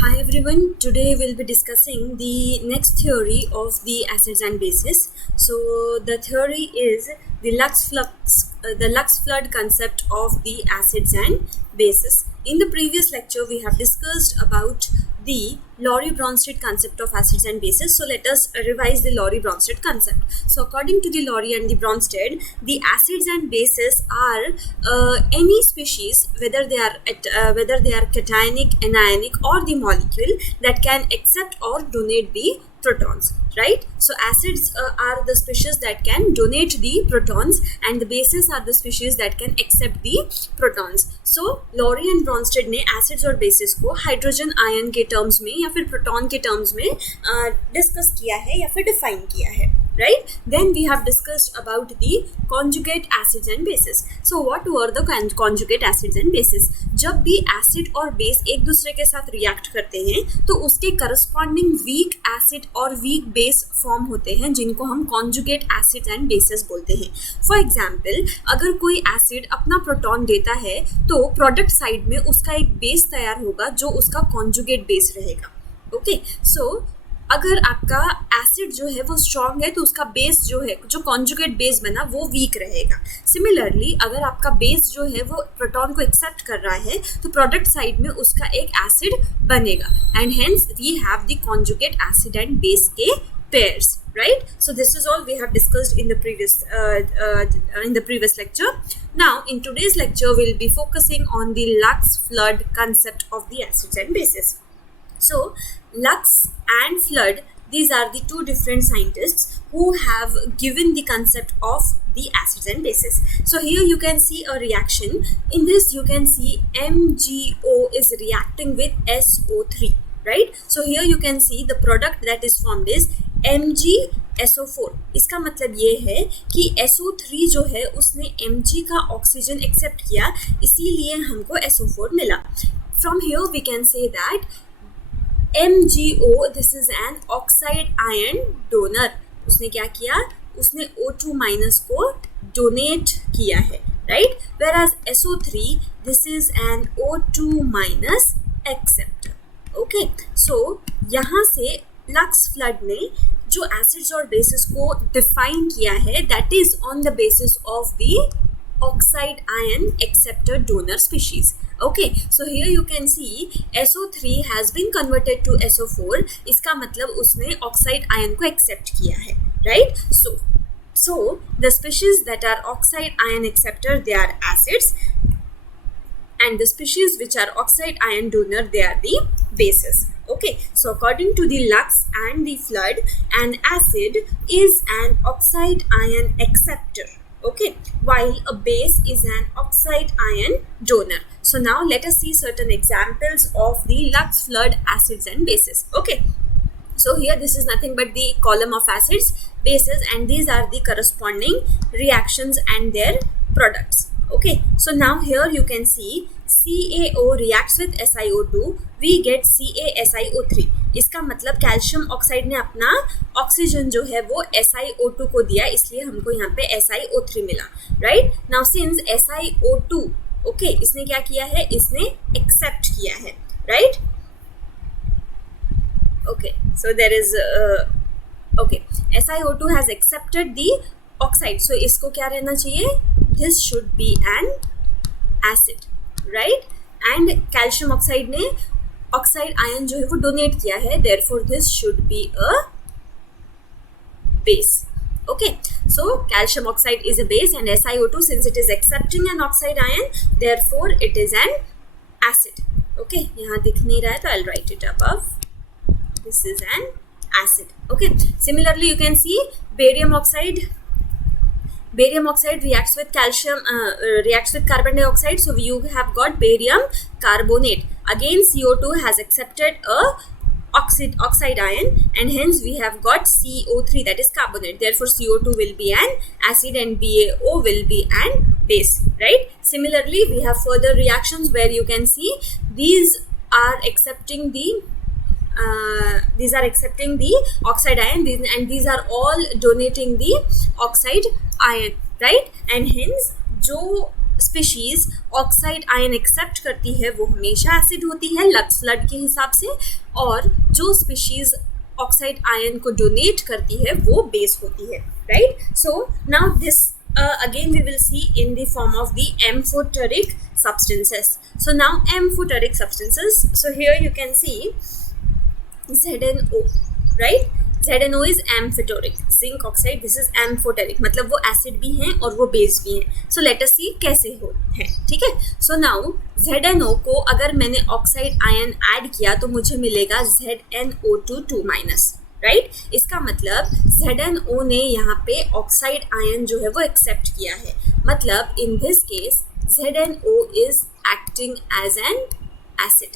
Hi everyone, today we'll be discussing the next theory of the acids and bases. So the theory is the Lux flood concept of the acids and bases. In the previous lecture we have discussed about the Lorry-Bronsted concept of acids and bases. So let us revise the Lorry-Bronsted concept. So according to the Lorry and the Bronsted, the acids and bases are any species, whether they are cationic, anionic, or the molecule that can accept or donate the protons, right? So acids are the species that can donate the protons, and the bases are the species that can accept the protons. So Lorry and Bronsted ने acids और bases को hydrogen ion के terms में या फिर proton के terms में discuss किया है या फिर डिफाइन किया है, right? Then we have discussed about the conjugate acids and bases. So what were the conjugate acids and bases? जब भी एसिड और बेस एक दूसरे के साथ रिएक्ट करते हैं तो उसके करस्पॉन्डिंग वीक एसिड और वीक बेस फॉर्म होते हैं, जिनको हम कॉन्जुगेट एसिड्स एंड बेसेस बोलते हैं. फॉर एग्जाम्पल, अगर कोई एसिड अपना प्रोटॉन देता है तो प्रोडक्ट साइड में उसका एक बेस तैयार होगा जो उसका कॉन्जुगेट बेस रहेगा. ओके, सो अगर आपका एसिड जो है वो स्ट्रॉन्ग है तो उसका बेस जो है, जो कॉन्जुगेट बेस बना, वो वीक रहेगा. सिमिलरली अगर आपका बेस जो है वो प्रोटॉन को एक्सेप्ट कर रहा है तो प्रोडक्ट साइड में उसका एक एसिड बनेगा, and hence we have the conjugate acid and base के pairs, right? So this is all we have discussed in the previous lecture. Now in today's lecture we'll be focusing on the Lux flood concept of the acids and bases. So Lux and Flood, these are the two different scientists who have given the concept of the acids and bases. So here you can see a reaction. In this you can see MgO is reacting with SO3, right? So here you can see the product that is formed is MgSO4. इसका मतलब ये है कि SO3 जो है उसने Mg का oxygen accept किया, इसीलिए हमको SO4 मिला. From here we can say that MgO, this is an oxide ion donor. उसने क्या किया? उसने O2 माइनस को डोनेट किया है, right? Whereas SO3, this is an O2 minus acceptor. Okay, so यहाँ से लक्स फ्लड ने जो एसिड्स और बेसिस को डिफाइन किया है, that is on the basis of the oxide ion acceptor donor species. Okay, so here you can see SO3 has been converted to SO4. इसका मतलब उसने oxide ion को accept किया है, right? So the species that are oxide ion acceptor, they are acids, and the species which are oxide ion donor, they are the bases. Okay, so according to the Lux and the Flood, an acid is an oxide ion acceptor, okay, while a base is an oxide ion donor. So now let us see certain examples of the Lux Flood acids and bases. Okay, so here this is nothing but the column of acids, bases, and these are the corresponding reactions and their products. Okay, so now here you can see CaO reacts with SiO2, we get CaSiO3. इसका मतलब calcium oxide ने अपना oxygen जो है वो SiO2 को दिया, इसलिए हमको यहाँ पे SiO3 मिला, right? Now since SiO2, okay, इसने क्या किया है? इसने एक्सेप्ट किया है, right? Okay, so there is okay, SiO2 has accepted the oxide, so इसको क्या रहना चाहिए? This should be an acid, right? And calcium oxide ने ऑक्साइड आयन जो है वो डोनेट किया है, therefore this should be a base. Okay, so calcium oxide is a base, and SiO2, since it is accepting an oxide ion, therefore it is an acid. Okay, यहाँ दिख नहीं रहा है तो I'll write it above. This is an acid. Okay, similarly you can see barium oxide. Barium oxide reacts with calcium, reacts with carbon dioxide, so you have got barium carbonate. Again CO2 has accepted a oxide ion, and hence we have got CO3, that is carbonate. Therefore CO2 will be an acid and BaO will be an base, right? Similarly we have further reactions where you can see these are accepting the oxide ion, and these are all donating the oxide ion, right? And hence जो species oxide ion accept करती है वो हमेशा acid होती है lux flood के हिसाब से, और जो स्पीशीज ऑक्साइड आयन को डोनेट करती है वो बेस होती है, right. So now this again we will see in the form of the amphoteric substances. So now amphoteric substances, so here you can see ZNO, right. ZNO is amphoteric, zinc oxide, this is amphoteric, मतलब वो acid भी हैं और वो base भी हैं. So let us see कैसे हो है, ठीक है. So now ZNO को अगर मैंने ऑक्साइड आयन ऐड किया तो मुझे मिलेगा ZnO2 माइनस, राइट. इसका मतलब ZnO ने यहाँ पे ऑक्साइड आयन जो है वो एक्सेप्ट किया है, मतलब in this case ZnO is acting as an acid.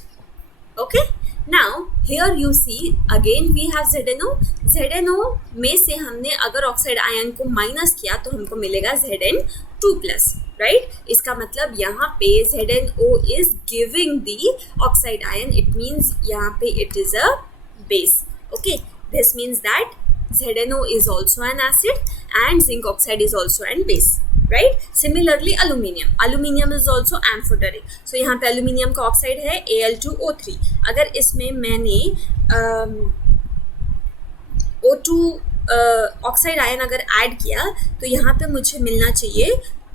Okay, now here you see again we have ZnO में से हमने अगर ऑक्साइड आयन को माइनस किया तो हमको मिलेगा Zn2 प्लस, राइट. इसका मतलब यहाँ पे ZnO is giving the oxide ion, it means यहाँ पे it is a base. Okay, this means that ZnO is also an acid and zinc oxide is also an base, right. Similarly aluminium is also amphoteric. So यहाँ पे aluminium का oxide है Al2O3. अगर इसमें मैंने O2 oxide ion अगर add किया तो यहाँ पे मुझे मिलना चाहिए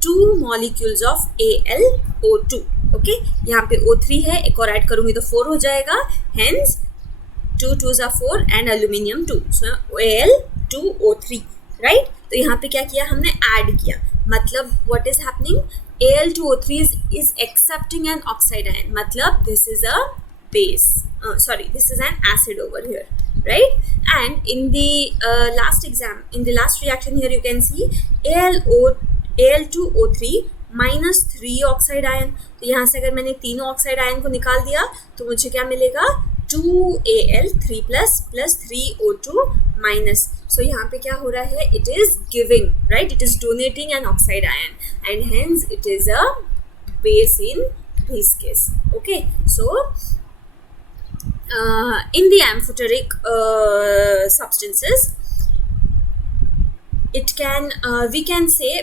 2 molecules of AlO2. ओके, यहाँ पे O3 है, एक और ऐड करूँगी तो 4 हो जाएगा, hence 2 2s are 4 and aluminium 2, so Al2O3, right. तो यहाँ पे क्या किया हमने ऐड किया, मतलब what is happening, Al2O3 is accepting an oxide ion, मतलब this is a base, this is an acid over here, right. And in the last reaction here you can see Al2O3 minus 3 oxide ion. तो यहाँ से अगर मैंने तीनों oxide ion को निकाल दिया तो मुझे क्या मिलेगा, 2Al3 plus 3O2 minus. So यहाँ पे क्या हो रहा है, it is giving, right, it is donating an oxide ion and hence it is a base in this case. Okay, so in the amphoteric substances it can we can say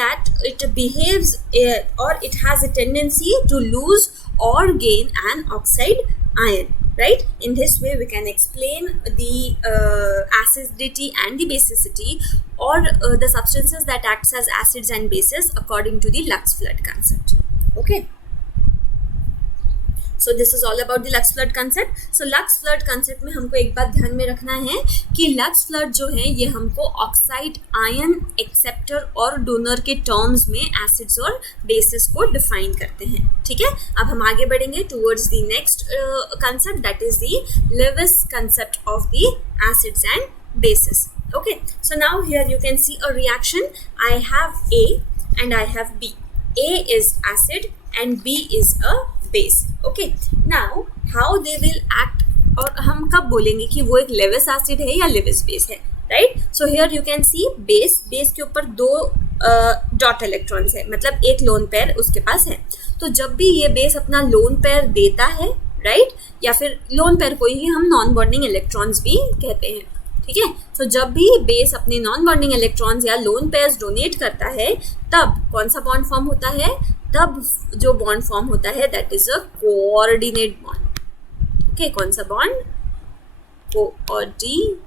that it behaves or it has a tendency to lose or gain an oxide ion, right. In this way we can explain the acidity and the basicity or the substances that acts as acids and bases according to the Lux flood concept. Okay, so this is all about the Lux flood concept. So Lux flood concept में हमको एक बात ध्यान में रखना है कि Lux flood जो है ये हमको ऑक्साइड आयन एक्सेप्टर और डोनर के टर्म्स में एसिड्स और बेसिस को डिफाइन करते हैं, ठीक है. अब हम आगे बढ़ेंगे towards the next concept, that is the Lewis concept of the acids and bases. Okay, so now here you can see a reaction. I have A and I have B. A is acid and B is a base. Okay, now how they will act, और हम कब बोलेंगे कि वो एक Lewis acid है या Lewis base है, right. So here you can C base के ऊपर 2 डॉट इलेक्ट्रॉन्स है, मतलब एक लोन पेयर उसके पास है. तो जब भी ये बेस अपना लोन पेयर देता है, राइट, या फिर लोन पेयर को ही हम नॉन बॉन्डिंग इलेक्ट्रॉन्स भी कहते हैं, ठीक है. तो जब भी बेस अपने नॉन बॉन्डिंग इलेक्ट्रॉन्स या लोन पेयर्स डोनेट करता है तब कौन सा बॉन्ड फॉर्म होता है, तब जो बॉन्ड फॉर्म होता है that is a coordinate bond. Okay, कौन सा बॉन्ड, कोऑर्डिनेट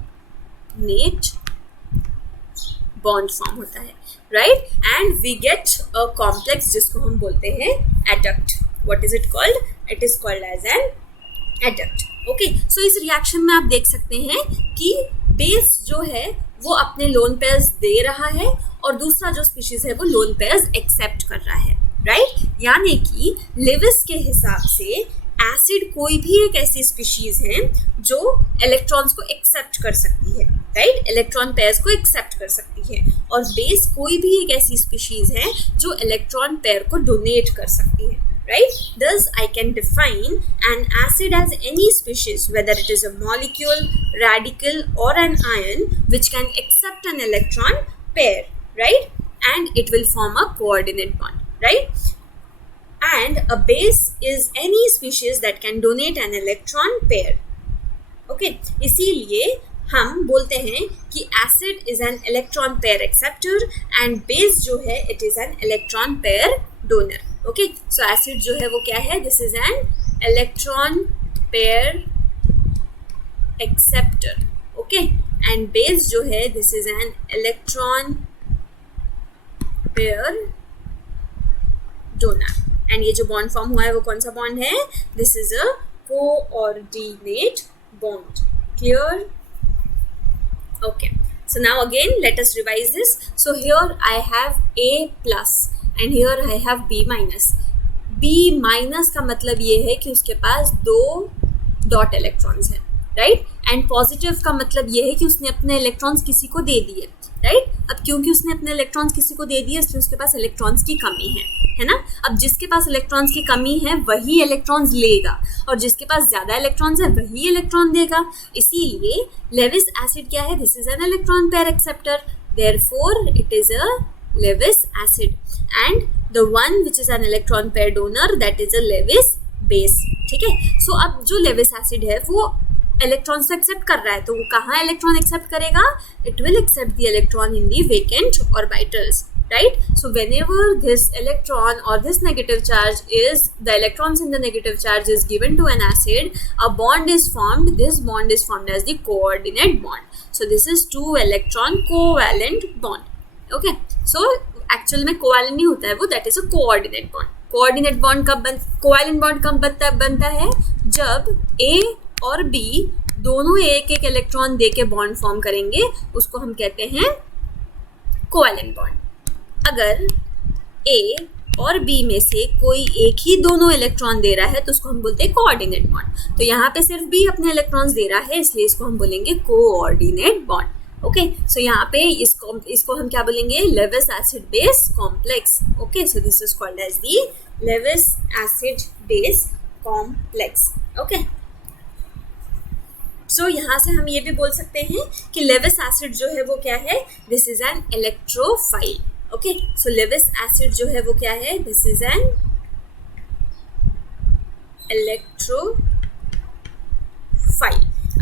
बॉन्ड फॉर्म होता है, right. And we get a complex जिसको हम बोलते हैं adduct. What is it called, it is called as an adduct. Okay, so इस रिएक्शन में आप देख सकते हैं कि बेस जो है वो अपने लोन पेयर्स दे रहा है और दूसरा जो स्पीशीज है वो लोन पेयर्स एक्सेप्ट कर रहा है, राइट. यानी कि लेविस के हिसाब से एसिड कोई भी एक ऐसी स्पीशीज है जो इलेक्ट्रॉन्स को एक्सेप्ट कर सकती है, राइट, इलेक्ट्रॉन पेयर्स को एक्सेप्ट कर सकती है, और बेस कोई भी एक ऐसी स्पीशीज है जो इलेक्ट्रॉन पेयर को डोनेट कर सकती है, right. Thus I can define an acid as any species, whether it is a molecule, radical or an ion, which can accept an electron pair, right, and it will form a coordinate bond, right. And a base is any species that can donate an electron pair. Okay, इसीलिए हम बोलते हैं कि acid is an electron pair acceptor and base जो है it is an electron pair donor. Okay, so acid जो है वो क्या है, this is an electron pair acceptor. Okay, and base जो है this is an electron pair donor. And ये जो बॉन्ड फॉर्म हुआ है वो कौन सा बॉन्ड है, this is a coordinate bond. Clear? Okay, so now again let us revise this. So here I have A plus and here I have B minus. B minus का मतलब ये है कि उसके पास 2 डॉट इलेक्ट्रॉन्स हैं, right. And positive का मतलब ये है कि उसने अपने इलेक्ट्रॉन्स किसी को दे दिए, राइट. अब क्योंकि उसने अपने इलेक्ट्रॉन्स किसी को दे दिए इसलिए उसके पास इलेक्ट्रॉन्स की कमी है ना. अब जिसके पास इलेक्ट्रॉन्स की कमी है वही इलेक्ट्रॉन्स लेगा और जिसके पास ज़्यादा इलेक्ट्रॉन्स है वही इलेक्ट्रॉन देगा. इसीलिए लेविस एसिड क्या है, this is an electron pair acceptor, therefore it is a Lewis acid. And the one which is an electron pair donor that is a Lewis base. ठीक है, सो अब जो लेविस एसिड है वो इलेक्ट्रॉन्स को accept कर रहा है, तो वो कहाँ इलेक्ट्रॉन एक्सेप्ट करेगा, it will accept the electron in the vacant orbitals, right. So whenever this electron or this negative charge is, the electrons in the negative charge is given to an acid, a bond is formed. This bond is formed as the coordinate bond. So this is 2 electron covalent bond. Okay, so actual में covalent नहीं होता है वो, that is a coordinate bond. coordinate bond covalent bond कब बनता है, जब A और B दोनों एक एक इलेक्ट्रॉन दे के बॉन्ड फॉर्म करेंगे, उसको हम कहते हैं कोवैलेंट बॉन्ड. अगर A और B में से कोई एक ही दोनों इलेक्ट्रॉन दे रहा है तो उसको हम बोलते हैं कोऑर्डिनेट बॉन्ड. तो यहाँ पे सिर्फ B अपने इलेक्ट्रॉन्स दे रहा है इसलिए इसको हम बोलेंगे कोऑर्डिनेट बॉन्ड. ओके, सो यहाँ पे इसको हम क्या बोलेंगे, Lewis acid base complex. Okay, so this is called as the Lewis acid base complex. Okay, so यहाँ से हम ये भी बोल सकते हैं कि लेविस एसिड जो है वो क्या है, this is an electrophile. Okay, so Lewis acid जो है वो क्या है, दिस इज एन इलेक्ट्रोफाइल.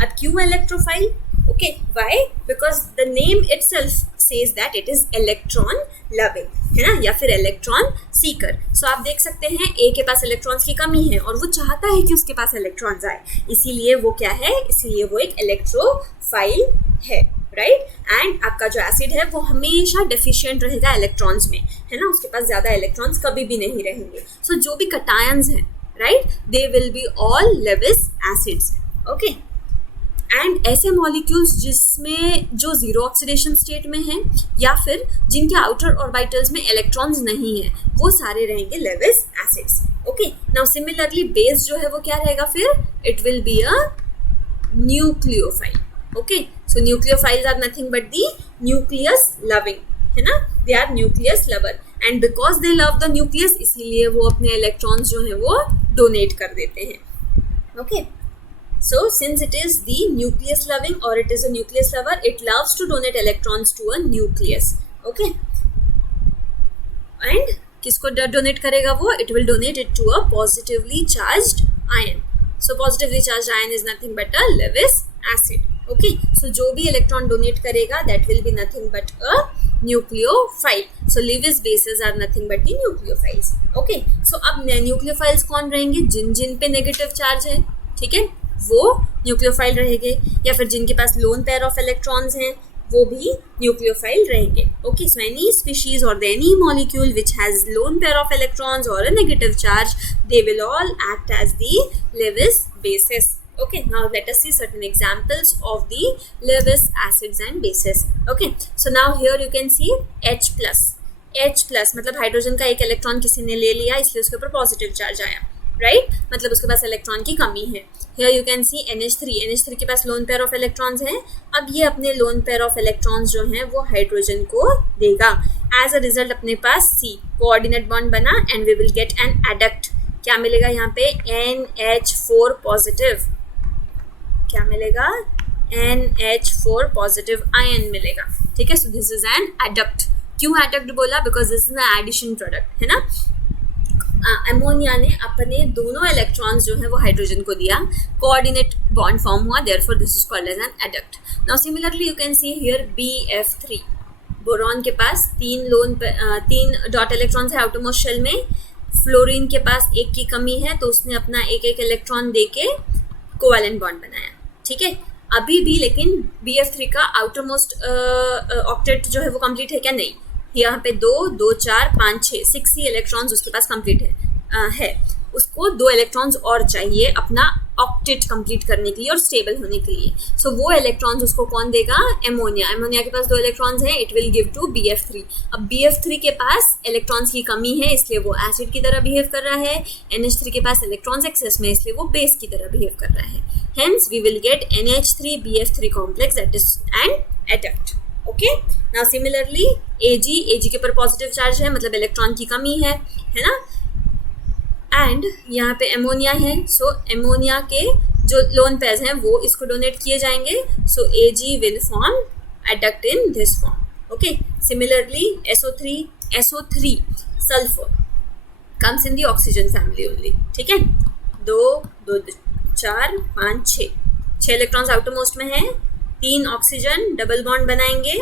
अब क्यों electrophile, okay, why, because the name itself says that it is electron loving, है ना, या फिर इलेक्ट्रॉन सीकर. सो आप देख सकते हैं ए के पास इलेक्ट्रॉन्स की कमी है और वो चाहता है कि उसके पास इलेक्ट्रॉन्स आए, इसीलिए वो क्या है, इसीलिए वो एक इलेक्ट्रोफाइल है, राइट. एंड आपका जो एसिड है वो हमेशा डेफिशिएंट रहेगा इलेक्ट्रॉन्स में, है ना, उसके पास ज़्यादा इलेक्ट्रॉन्स कभी भी नहीं रहेंगे. सो जो भी कटायंस हैं, right, they will be all Lewis acids. Okay, and ऐसे मॉलिक्यूल्स जिसमें जो जीरो ऑक्सीडेशन स्टेट में हैं या फिर जिनके आउटर ऑर्बिटल्स में इलेक्ट्रॉन्स नहीं है वो सारे रहेंगे Lewis acids. Okay, now similarly base जो है वो क्या रहेगा फिर, it will be a nucleophile. Okay, so nucleophiles are nothing but the nucleus loving, है ना, they are nucleus lover and because they love the nucleus इसीलिए वो अपने इलेक्ट्रॉन्स जो हैं वो डोनेट कर देते हैं. Okay, so since it is the nucleus loving or it is a nucleus lover, it loves to donate electrons to a nucleus. Okay, and किसको डोनेट करेगा वो, it will donate it to a positively charged ion. So positively charged ion is nothing but a Lewis acid. Okay, so जो भी electron donate करेगा that will be nothing but a nucleophile. So Lewis bases are nothing but the nucleophiles. Okay, so अब nucleophiles कौन रहेंगे, जिन पे negative charge है, ठीक है, वो न्यूक्लियोफाइल रहेंगे, या फिर जिनके पास लोन पेयर ऑफ इलेक्ट्रॉन्स हैं वो भी न्यूक्लियोफाइल रहेंगे. ओके, सो एनी स्पीशीज और any molecule which has lone pair of electrons और a negative charge, they will all act as the Lewis bases. Okay, now let us see certain examples of the Lewis acids and bases. Okay, so now here you can see H plus. H plus मतलब hydrogen का एक electron किसी ने ले लिया इसलिए उसके ऊपर पॉजिटिव चार्ज आया, राइट, मतलब उसके पास इलेक्ट्रॉन की कमी है. Here you can see NH3. NH3 के पास लोन पेयर ऑफ इलेक्ट्रॉन्स हैं. अब ये अपने लोन पेयर ऑफ इलेक्ट्रॉन्स जो हैं वो हाइड्रोजन को देगा. एज अ रिजल्ट अपने पास C कोऑर्डिनेट बॉन्ड बना and we will get an adduct. क्या मिलेगा यहाँ पे, NH4 पॉजिटिव. क्या मिलेगा, NH4 पॉजिटिव आयन मिलेगा. ठीक है, so this is an adduct. क्यों एडक्ट बोला, because this is an addition product, है ना. अमोनिया ने अपने दोनों इलेक्ट्रॉन्स जो है वो हाइड्रोजन को दिया, कोऑर्डिनेट बॉन्ड फॉर्म हुआ, therefore this is called as an adduct. Now similarly you can see here BF3. Boron के पास 3 डॉट इलेक्ट्रॉन्स है आउटरमोस्ट शेल में. फ्लोरीन के पास एक की कमी है, तो उसने अपना एक इलेक्ट्रॉन देके कोवैलेंट बॉन्ड बनाया. ठीक है, अभी भी लेकिन BF3 का आउटरमोस्ट ऑक्टेट जो है वो कंप्लीट है क्या? नहीं. यहाँ पे 2, 2, 4, 5, 6, 6 ही इलेक्ट्रॉन्स उसके पास कंप्लीट है. उसको 2 इलेक्ट्रॉन्स और चाहिए अपना ऑक्टेट कंप्लीट करने के लिए और स्टेबल होने के लिए. सो वो इलेक्ट्रॉन्स उसको कौन देगा? अमोनिया. अमोनिया के पास 2 इलेक्ट्रॉन्स हैं, it will give to BF3. अब BF3 के पास इलेक्ट्रॉन्स की कमी है, इसलिए वो एसिड की तरह बिहेव कर रहा है. NH3 के पास इलेक्ट्रॉन्स एक्सेस में, इसलिए वो बेस की तरह बिहेव कर रहा है. Hence we will get NH3BF3 complex, that is an adduct. Okay. Now similarly AG के ऊपर पॉजिटिव चार्ज है, मतलब इलेक्ट्रॉन की कमी है ना. एंड यहाँ पे अमोनिया है, सो अमोनिया के जो लोन पेयर्स हैं वो इसको डोनेट किए जाएंगे. सो AG will form adduct in this form. Okay. Similarly SO3 sulfur comes in the oxygen family only. ठीक है, 2, 2, 4, 5, 6 इलेक्ट्रॉन्स आउटरमोस्ट में है. 3 ऑक्सीजन डबल बॉन्ड बनाएंगे.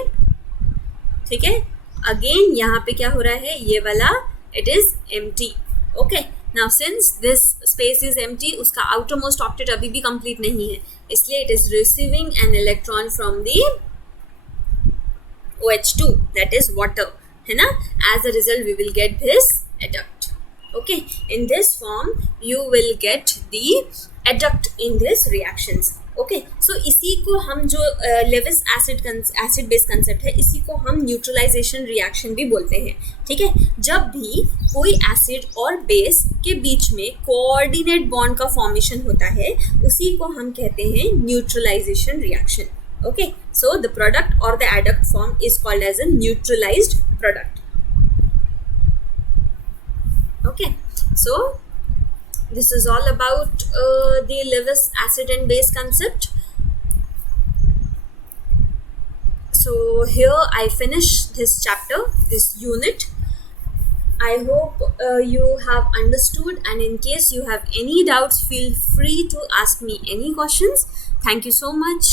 ठीक है, अगेन यहाँ पे क्या हो रहा है? ये वाला it is empty. Okay. Now since this space is empty, उसका आउटरमोस्ट ऑक्टेट अभी भी कंप्लीट नहीं है, इसलिए it is receiving an electron from the OH2, that is water, है ना. As a result we will get this adduct. Okay, in this form you will get the adduct in this reactions. Okay. So इसी को हम जो Levi's acid base concept है, इसी को हम न्यूट्रलाइजेशन रिएक्शन भी बोलते हैं. ठीक है, जब भी कोई एसिड और बेस के बीच में कोऑर्डिनेट बॉन्ड का फॉर्मेशन होता है, उसी को हम कहते हैं neutralization reaction. Okay. So the product और the adduct form is called as a neutralized product. Okay. So this is all about the Lewis acid and base concept. So here I finish this chapter, this unit. I hope you have understood, and in case you have any doubts, feel free to ask me any questions. Thank you so much.